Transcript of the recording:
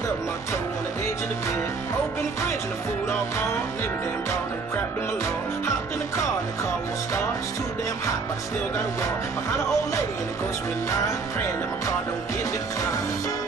Stubbed my toe on the edge of the bed. Open the fridge and the food all gone. Every damn dog done crapped in my lawn. Hopped in the car and the car won't start. It's too damn hot, but I still gotta walk behind an old lady in the grocery line, praying that my car don't get declined.